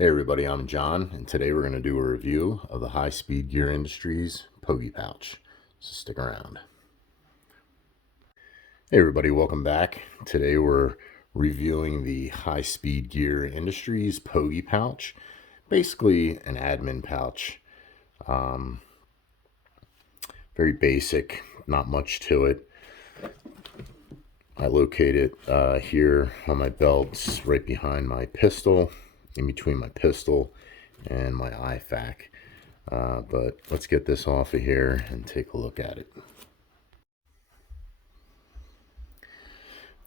Hey everybody, I'm John, and today we're going to do a review of the High Speed Gear Industries Pogey Pouch. So stick around. Hey everybody, welcome back. Today we're reviewing the High Speed Gear Industries Pogey Pouch. Basically an admin pouch. Very basic, not much to it. I locate it here on my belt, right behind my pistol, in between my pistol and my IFAK. But let's get this off of here and take a look at it.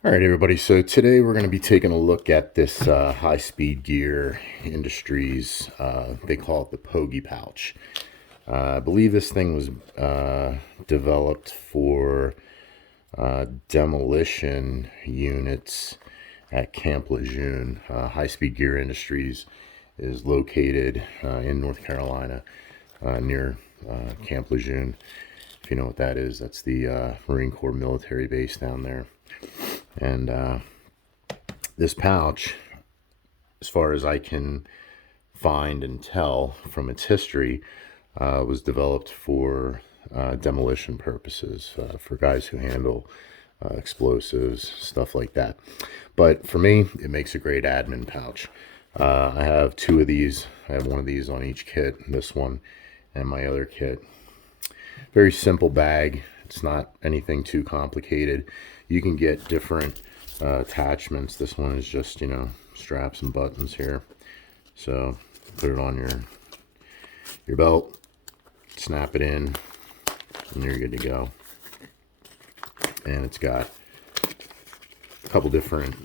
All right, everybody. So today we're going to be taking a look at this High Speed Gear Industries. They call it the Pogey Pouch. I believe this thing was developed for demolition units at Camp Lejeune. High Speed Gear Industries is located in North Carolina, near Camp Lejeune. If you know what that is, that's the Marine Corps military base down there. And this pouch, as far as I can find and tell from its history, was developed for demolition purposes, for guys who handle explosives, stuff like that. But for me, it makes a great admin pouch. I have two of these. I have one of these on each kit, this one and my other kit. Very simple bag. It's not anything too complicated. You can get different attachments. This one is just, you know, straps and buttons here. So put it on your belt, snap it in, and you're good to go. And it's got a couple different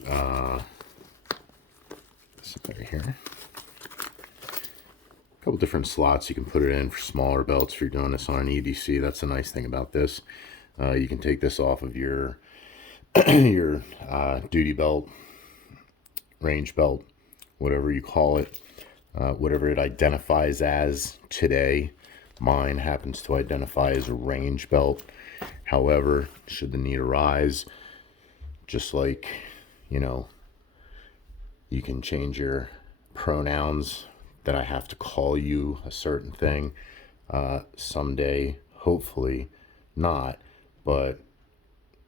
right here. A couple different slots you can put it in for smaller belts if you're doing this on an EDC. That's the nice thing about this. You can take this off of your your duty belt, range belt, whatever you call it, whatever it identifies as today. Mine happens to identify as a range belt. However, should the need arise, just like, you know, you can change your pronouns that I have to call you a certain thing someday, hopefully not, but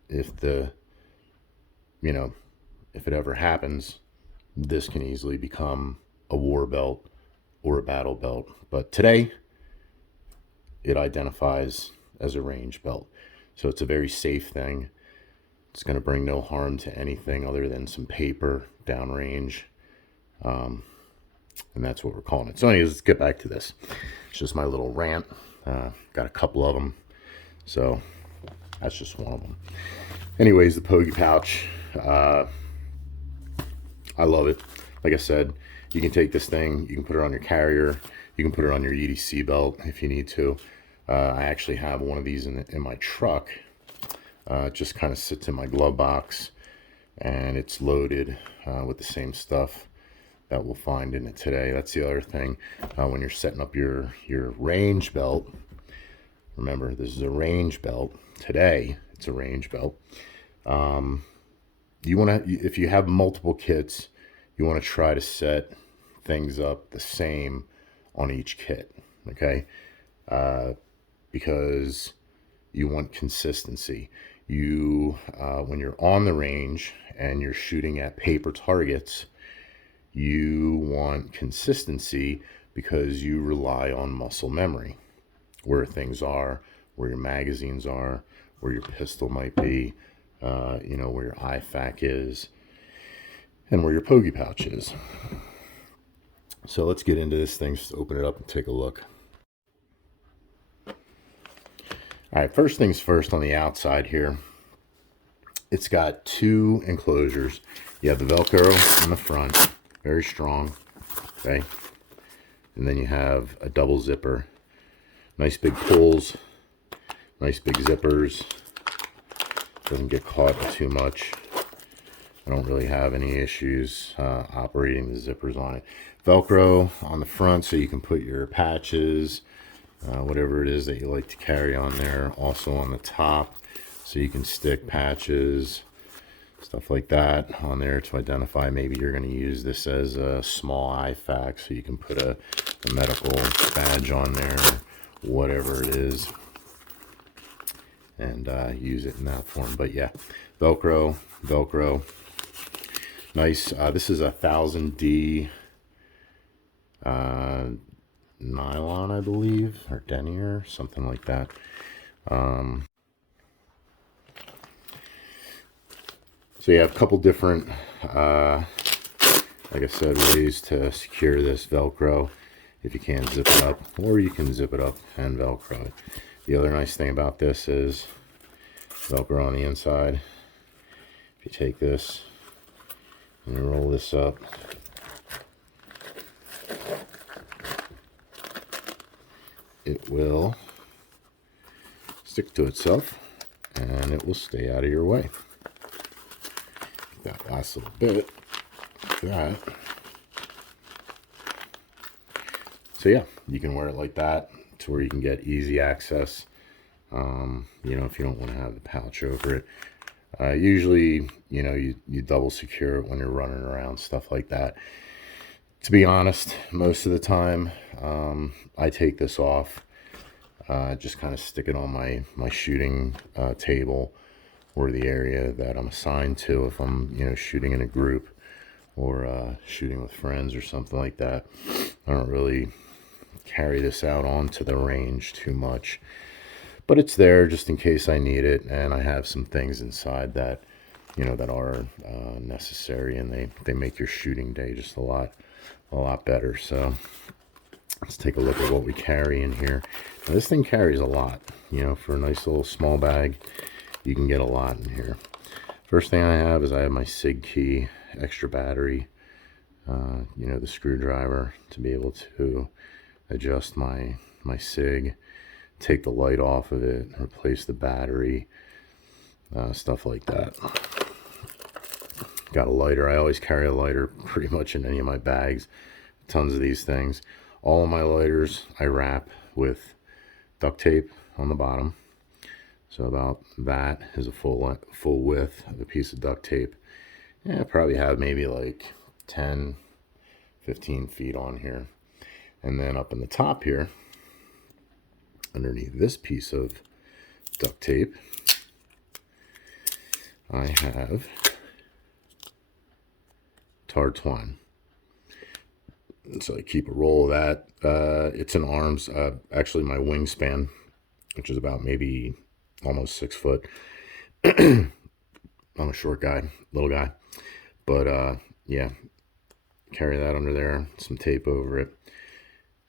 if if it ever happens, this can easily become a war belt or a battle belt. But today, it identifies as a range belt. So it's a very safe thing. It's going to bring no harm to anything other than some paper downrange. And that's what we're calling it. So anyways, let's get back to this. It's just my little rant. Got a couple of them. So that's just one of them. Anyways, the Pogey pouch. I love it. Like I said, you can take this thing, you can put it on your carrier, you can put it on your EDC belt if you need to. I actually have one of these in my truck. It just kind of sits in my glove box, and it's loaded with the same stuff that we'll find in it today. That's the other thing. When you're setting up your range belt, remember, this is a range belt. Today, it's a range belt. You want to, if you have multiple kits, you want to try to set things up the same on each kit, okay? Because you want consistency. When you're on the range and you're shooting at paper targets, you want consistency because you rely on muscle memory, where things are, where your magazines are, where your pistol might be, where your IFAK is, and where your Pogey pouch is. So let's get into this thing. Just open it up and take a look. All right, first things first, on the outside here, it's got two enclosures. You have the Velcro in the front, very strong, okay? And then you have a double zipper. Nice big pulls, nice big zippers. Doesn't get caught too much. I don't really have any issues operating the zippers on it. Velcro on the front so you can put your patches, whatever it is that you like to carry on there. Also on the top so you can stick patches, stuff like that on there to identify maybe you're going to use this as a small IFAC, so you can put a medical badge on there, whatever it is, and use it in that form. But yeah, Velcro, nice. This is 1000D nylon, I believe, or denier, something like that. So you have a couple different, like I said, ways to secure this Velcro. If you can't zip it up, or you can zip it up and Velcro it. The other nice thing about this is Velcro on the inside. If you take this and you roll this up, it will stick to itself and it will stay out of your way. That last little bit, like that. So yeah, you can wear it like that to where you can get easy access. You know, if you don't want to have the pouch over it. Usually, you know, you double secure it when you're running around, stuff like that. To be honest, most of the time, I take this off, just kind of stick it on my shooting table, or the area that I'm assigned to if I'm, you know, shooting in a group or shooting with friends or something like that. I don't really carry this out onto the range too much, but it's there just in case I need it, and I have some things inside that, you know, that are necessary, and they make your shooting day just a lot better. So let's take a look at what we carry in here. Now, this thing carries a lot, you know, for a nice little small bag. You can get a lot in here. First thing I have is I have my SIG key, extra battery, you know, the screwdriver to be able to adjust my SIG, take the light off of it, replace the battery, stuff like that. Got a lighter. I always carry a lighter pretty much in any of my bags. Tons of these things. All of my lighters I wrap with duct tape on the bottom. So about that is a full width of a piece of duct tape. Yeah, I probably have maybe like 10, 15 feet on here. And then up in the top here, underneath this piece of duct tape, I have tar twine. And so I keep a roll of that. It's an arms, actually my wingspan, which is about maybe almost 6 foot. I'm a short guy, little guy, but yeah, carry that under there, some tape over it.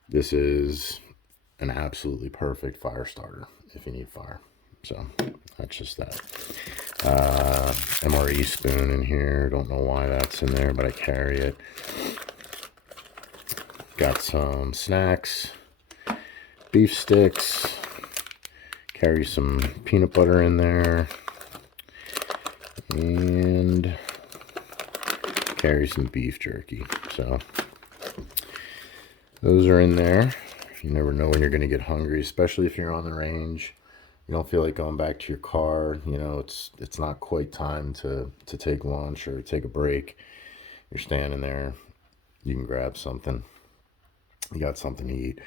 This is an absolutely perfect fire starter if you need fire. So that's just that. MRE spoon in here, don't know why that's in there, but I carry it. Got some snacks, beef sticks, carry some peanut butter in there, and carry some beef jerky. So those are in there. You never know when you're going to get hungry, especially if you're on the range. You don't feel like going back to your car. You know, it's not quite time to take lunch or take a break. You're standing there, you can grab something. You got something to eat.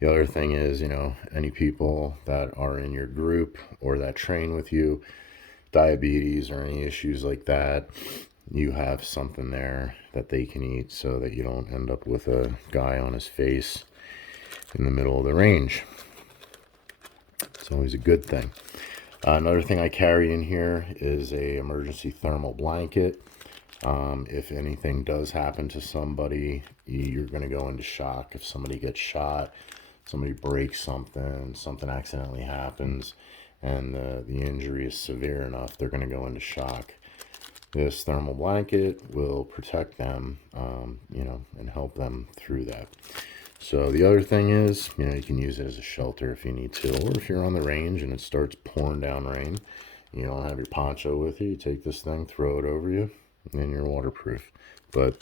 The other thing is, you know, any people that are in your group or that train with you, diabetes or any issues like that, you have something there that they can eat so that you don't end up with a guy on his face in the middle of the range. It's always a good thing. Another thing I carry in here is a emergency thermal blanket. If anything does happen to somebody, you're going to go into shock. If somebody gets shot, somebody breaks something, something accidentally happens, and the injury is severe enough, they're going to go into shock. This thermal blanket will protect them, you know, and help them through that. So the other thing is, you know, you can use it as a shelter if you need to, or if you're on the range and it starts pouring down rain, you don't have your poncho with you, you take this thing, throw it over you, and then you're waterproof. But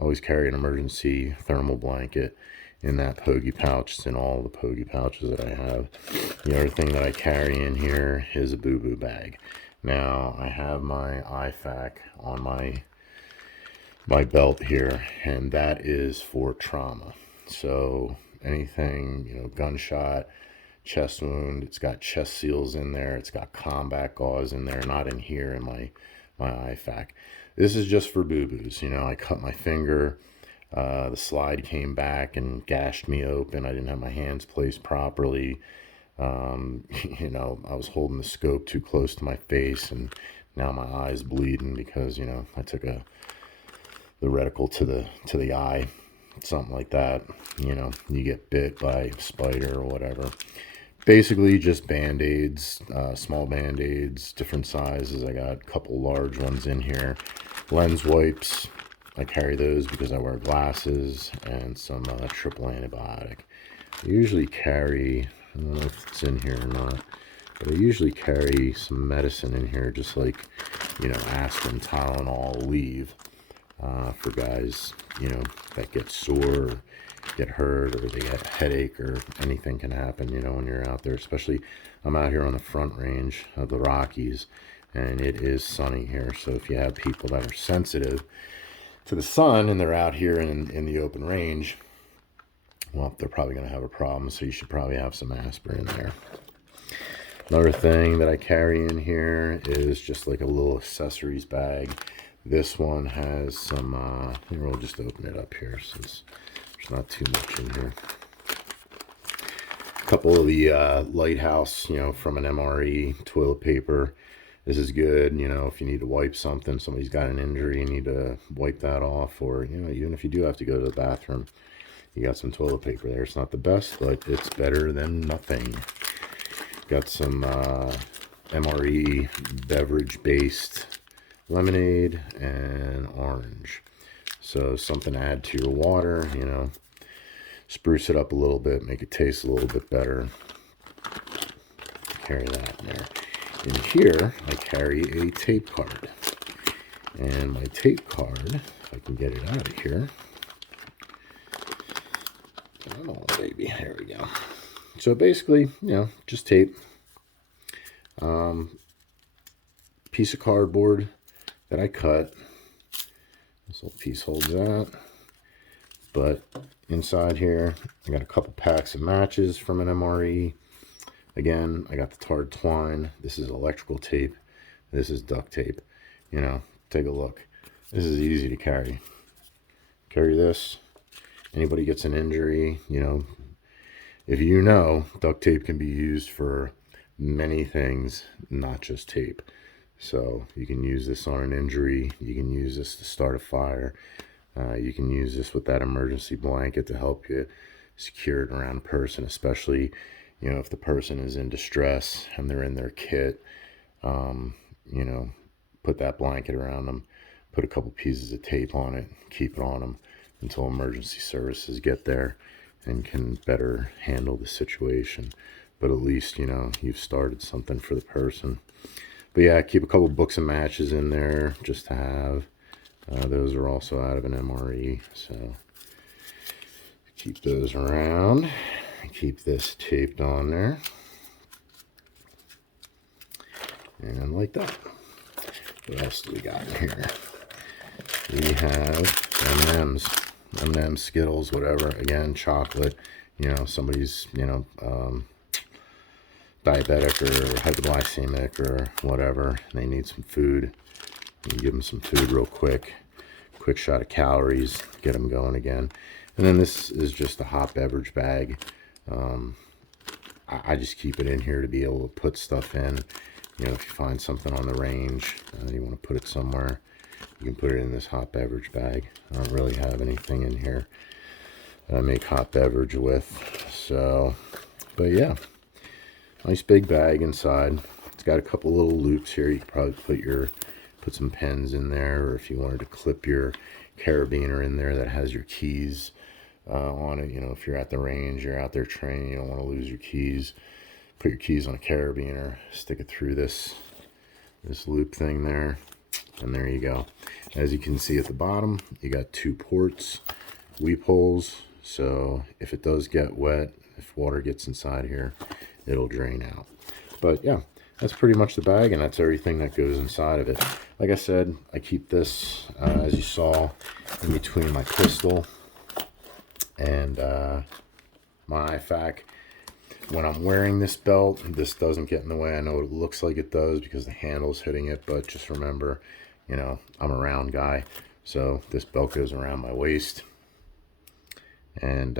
always carry an emergency thermal blanket in that Pogey pouch. It's in all the Pogey pouches that I have. The other thing that I carry in here is a boo-boo bag. Now I have my IFAK on my belt here, and that is for trauma. So anything, you know, gunshot, chest wound, it's got chest seals in there, it's got combat gauze in there, not in here in my IFAK. This is just for boo-boos. You know, I cut my finger, the slide came back and gashed me open. I didn't have my hands placed properly. You know, I was holding the scope too close to my face, and now my eye's bleeding because, you know, I took the reticle to the eye, something like that. You know, you get bit by a spider or whatever. Basically just band-aids, small band-aids, different sizes. I got a couple large ones in here. Lens wipes, I carry those because I wear glasses, and some triple antibiotic. I usually carry, I don't know if it's in here or not, but I usually carry some medicine in here, just like, you know, aspirin, Tylenol, leave, for guys, you know, that get sore, or get hurt, or they get a headache, or anything can happen, you know, when you're out there. Especially, I'm out here on the front range of the Rockies, and it is sunny here. So if you have people that are sensitive to the sun and they're out here in the open range, well, they're probably going to have a problem. So you should probably have some aspirin in there. Another thing that I carry in here is just like a little accessories bag. This one has some, here, we'll just open it up here since there's not too much in here. A couple of the Lighthouse, you know, from an MRE toilet paper. This is good, you know, if you need to wipe something, somebody's got an injury, you need to wipe that off, or, you know, even if you do have to go to the bathroom, you got some toilet paper there. It's not the best, but it's better than nothing. Got some MRE beverage-based lemonade and orange. So something to add to your water, you know, spruce it up a little bit, make it taste a little bit better. Carry that in there. In here, I carry a tape card. And my tape card, if I can get it out of here. Oh, baby, here we go. So basically, you know, just tape. Piece of cardboard that I cut. This little piece holds that. But inside here, I got a couple packs of matches from an MRE. Again, I got the tarred twine. This is electrical tape. This is duct tape. You know, take a look. This is easy to carry. Carry this. Anybody gets an injury, you know, if you know, duct tape can be used for many things, not just tape. So you can use this on an injury. You can use this to start a fire. You can use this with that emergency blanket to help you secure it around a person, especially, you know, if the person is in distress and they're in their kit. You know, put that blanket around them, put a couple pieces of tape on it, keep it on them until emergency services get there and can better handle the situation. But at least, you know, you've started something for the person. But yeah, keep a couple books and matches in there just to have. Those are also out of an MRE, so keep those around. Keep this taped on there. And like that. What else do we got in here? We have M&M's, Skittles, whatever. Again, chocolate. You know, somebody's, you know, diabetic or hypoglycemic or whatever, and they need some food. You give them some food real quick. Quick shot of calories, get them going again. And then this is just a hot beverage bag. I just keep it in here to be able to put stuff in. You know, if you find something on the range, you want to put it somewhere, you can put it in this hot beverage bag. I don't really have anything in here that I make hot beverage with. So, but yeah, nice big bag inside. It's got a couple little loops here. You could probably put some pens in there, or if you wanted to clip your carabiner in there that has your keys on it. You know, if you're at the range, you're out there training, you don't want to lose your keys. Put your keys on a carabiner, stick it through this loop thing there, and there you go. As you can see at the bottom, you got 2 ports, weep holes, so if it does get wet, if water gets inside here, it'll drain out. But yeah, that's pretty much the bag, and that's everything that goes inside of it. Like I said, I keep this, as you saw, in between my pistol and my IFAK. When I'm wearing this belt, this doesn't get in the way. I know it looks like it does because the handle's hitting it, but just remember, you know, I'm a round guy, so this belt goes around my waist, and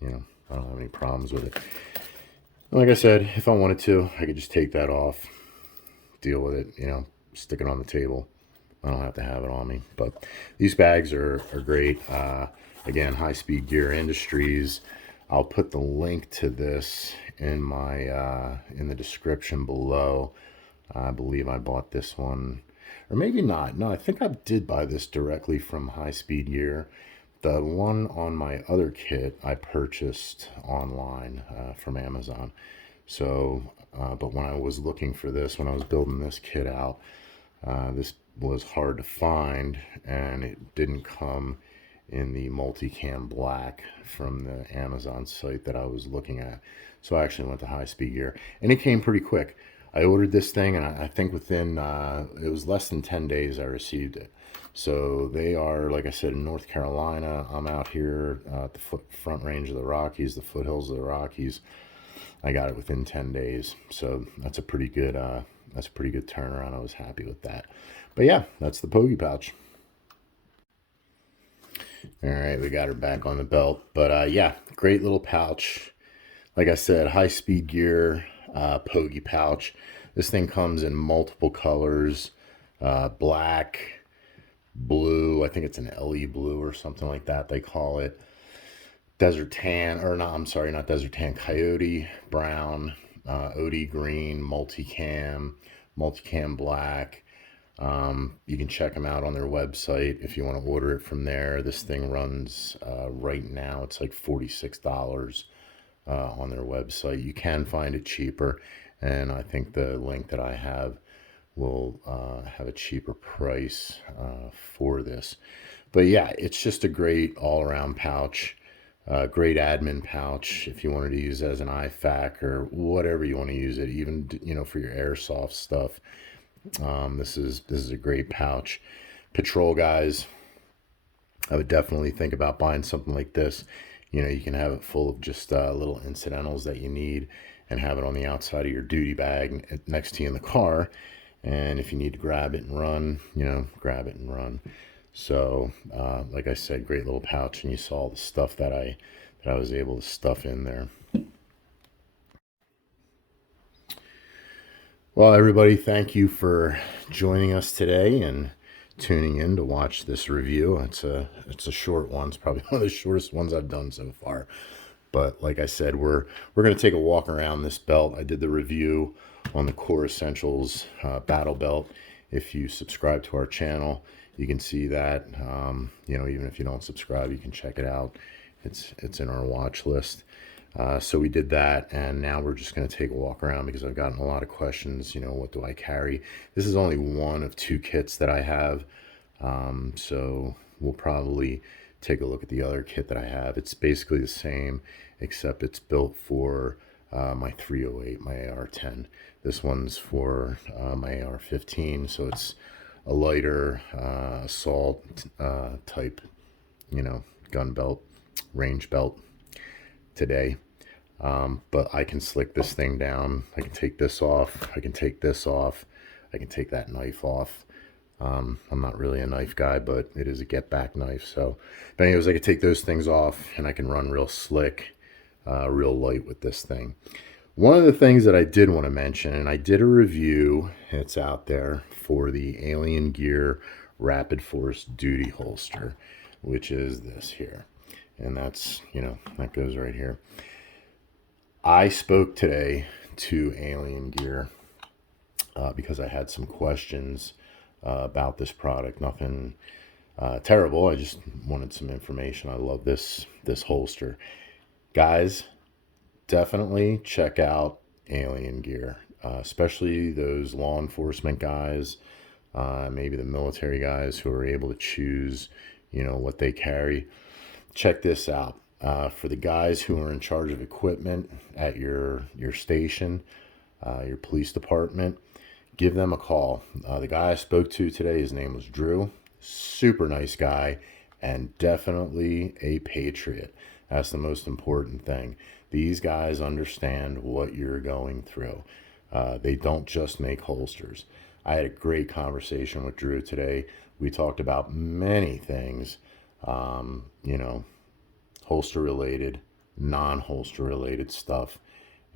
you know, I don't have any problems with it. Like I said, if I wanted to, I could just take that off, deal with it, you know, stick it on the table. I don't have to have it on me. But these bags are great. Again, High Speed Gear Industries. I'll put the link to this in my in the description below. I believe I bought this one, or maybe not. No, I think I did buy this directly from High Speed Gear. The one on my other kit I purchased online from Amazon. So, but when I was looking for this, when I was building this kit out, this was hard to find, and it didn't come in the multicam black from the Amazon site that I was looking at. So I actually went to High Speed Gear, and it came pretty quick. I ordered this thing, and I think within, it was less than 10 days I received it. So they are, like I said, in North Carolina. I'm out here at the front range of the Rockies, the foothills of the Rockies. I got it within 10 days. So that's a pretty good turnaround. I was happy with that. But yeah, that's the Pogey pouch. All right, we got her back on the belt. But yeah, great little pouch. Like I said, High Speed Gear Pogey pouch. This thing comes in multiple colors, black, blue. I think it's an LE blue or something like that they call it. Desert tan, or no, I'm sorry, not desert tan. Coyote brown, OD green, multicam black. You can check them out on their website if you want to order it from there. This thing runs right now, it's like $46 on their website. You can find it cheaper, and I think the link that I have will have a cheaper price for this. But yeah, it's just a great all-around pouch. Great admin pouch if you wanted to use it as an IFAK or whatever you want to use it, even, you know, for your airsoft stuff. This is a great pouch. Patrol guys, I would definitely think about buying something like this. You know, you can have it full of just little incidentals that you need, and have it on the outside of your duty bag next to you in the car. And if you need to grab it and run, you know, grab it and run. So, like I said, great little pouch, and you saw the stuff that I was able to stuff in there. Well, everybody, thank you for joining us today and tuning in to watch this review. It's a short one. It's probably one of the shortest ones I've done so far. But like I said, we're going to take a walk around this belt. I did the review on the Core Essentials battle belt. If you subscribe to our channel, you can see that. You know, even if you don't subscribe, you can check it out. It's in our watch list. So we did that, and now we're just going to take a walk around because I've gotten a lot of questions. You know, what do I carry? This is only one of two kits that I have. So we'll probably take a look at the other kit that I have. It's basically the same, except it's built for my 308, my AR-10. This one's for my AR-15, so it's a lighter assault type, you know, gun belt, range belt today. But I can slick this thing down. I can take this off. I can take this off. I can take that knife off. I'm not really a knife guy, but it is a get back knife. So, but anyways, I can take those things off, and I can run real slick, real light with this thing. One of the things that I did want to mention, and I did a review, it's out there, for the Alien Gear Rapid Force Duty Holster, which is this here. And that's, you know, that goes right here. I spoke today to Alien Gear because I had some questions about this product. Nothing terrible. I just wanted some information. I love this holster. Guys, definitely check out Alien Gear, especially those law enforcement guys, maybe the military guys who are able to choose, you know, what they carry. Check this out. For the guys who are in charge of equipment at your station, your police department, give them a call. The guy I spoke to today, his name was Drew. Super nice guy and definitely a patriot. That's the most important thing. These guys understand what you're going through. They don't just make holsters. I had a great conversation with Drew today. We talked about many things, you know, holster related, non-holster related stuff.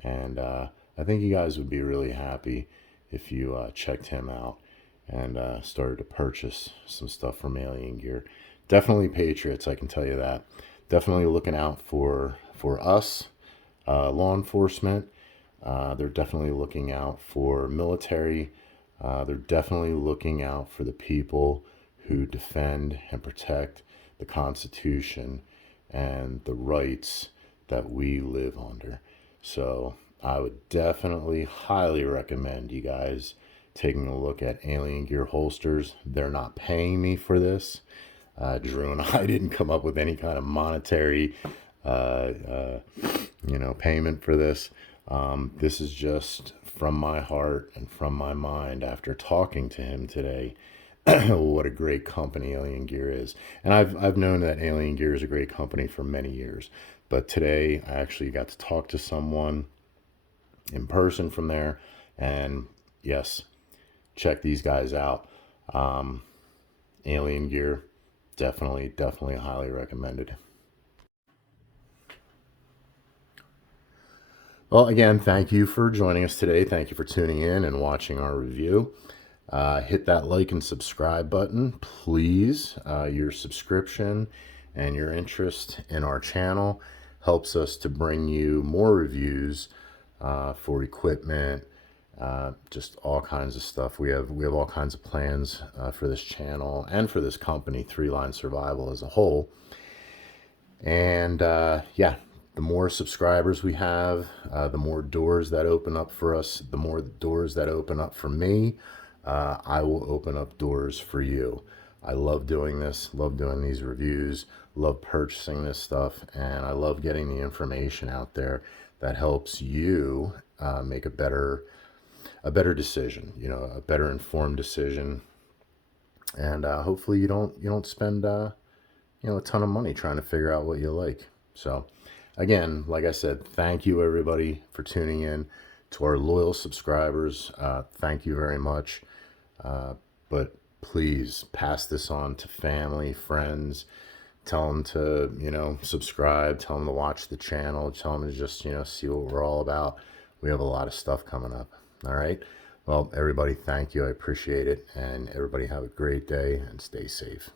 And I think you guys would be really happy if you checked him out and started to purchase some stuff from Alien Gear. Definitely patriots, I can tell you that. Definitely looking out for us, law enforcement. They're definitely looking out for military. They're definitely looking out for the people who defend and protect the Constitution and the rights that we live under. So I would definitely highly recommend you guys taking a look at Alien Gear holsters. They're not paying me for this. Drew and I didn't come up with any kind of monetary, payment for this. This is just from my heart and from my mind after talking to him today. What a great company Alien Gear is. And I've known that Alien Gear is a great company for many years. But today I actually got to talk to someone in person from there. And yes, check these guys out. Alien Gear, definitely highly recommended. Well, again, thank you for joining us today. Thank you for tuning in and watching our review. Hit that like and subscribe button, please. Your subscription and your interest in our channel helps us to bring you more reviews for equipment, just all kinds of stuff. We have all kinds of plans for this channel and for this company, Three Line Survival as a whole. And yeah, the more subscribers we have, the more doors that open up for us, the more doors that open up for me, I will open up doors for you. I love doing this, love doing these reviews, love purchasing this stuff, and I love getting the information out there that helps you make a better decision, a better informed decision. And hopefully you don't spend a ton of money trying to figure out what you like. So again, like I said, thank you everybody for tuning in. To our loyal subscribers, thank you very much. But please pass this on to family, friends. Tell them to, subscribe. Tell them to watch the channel. Tell them to just, see what we're all about. We have a lot of stuff coming up. All right. Well, everybody, thank you. I appreciate it. And everybody have a great day and stay safe.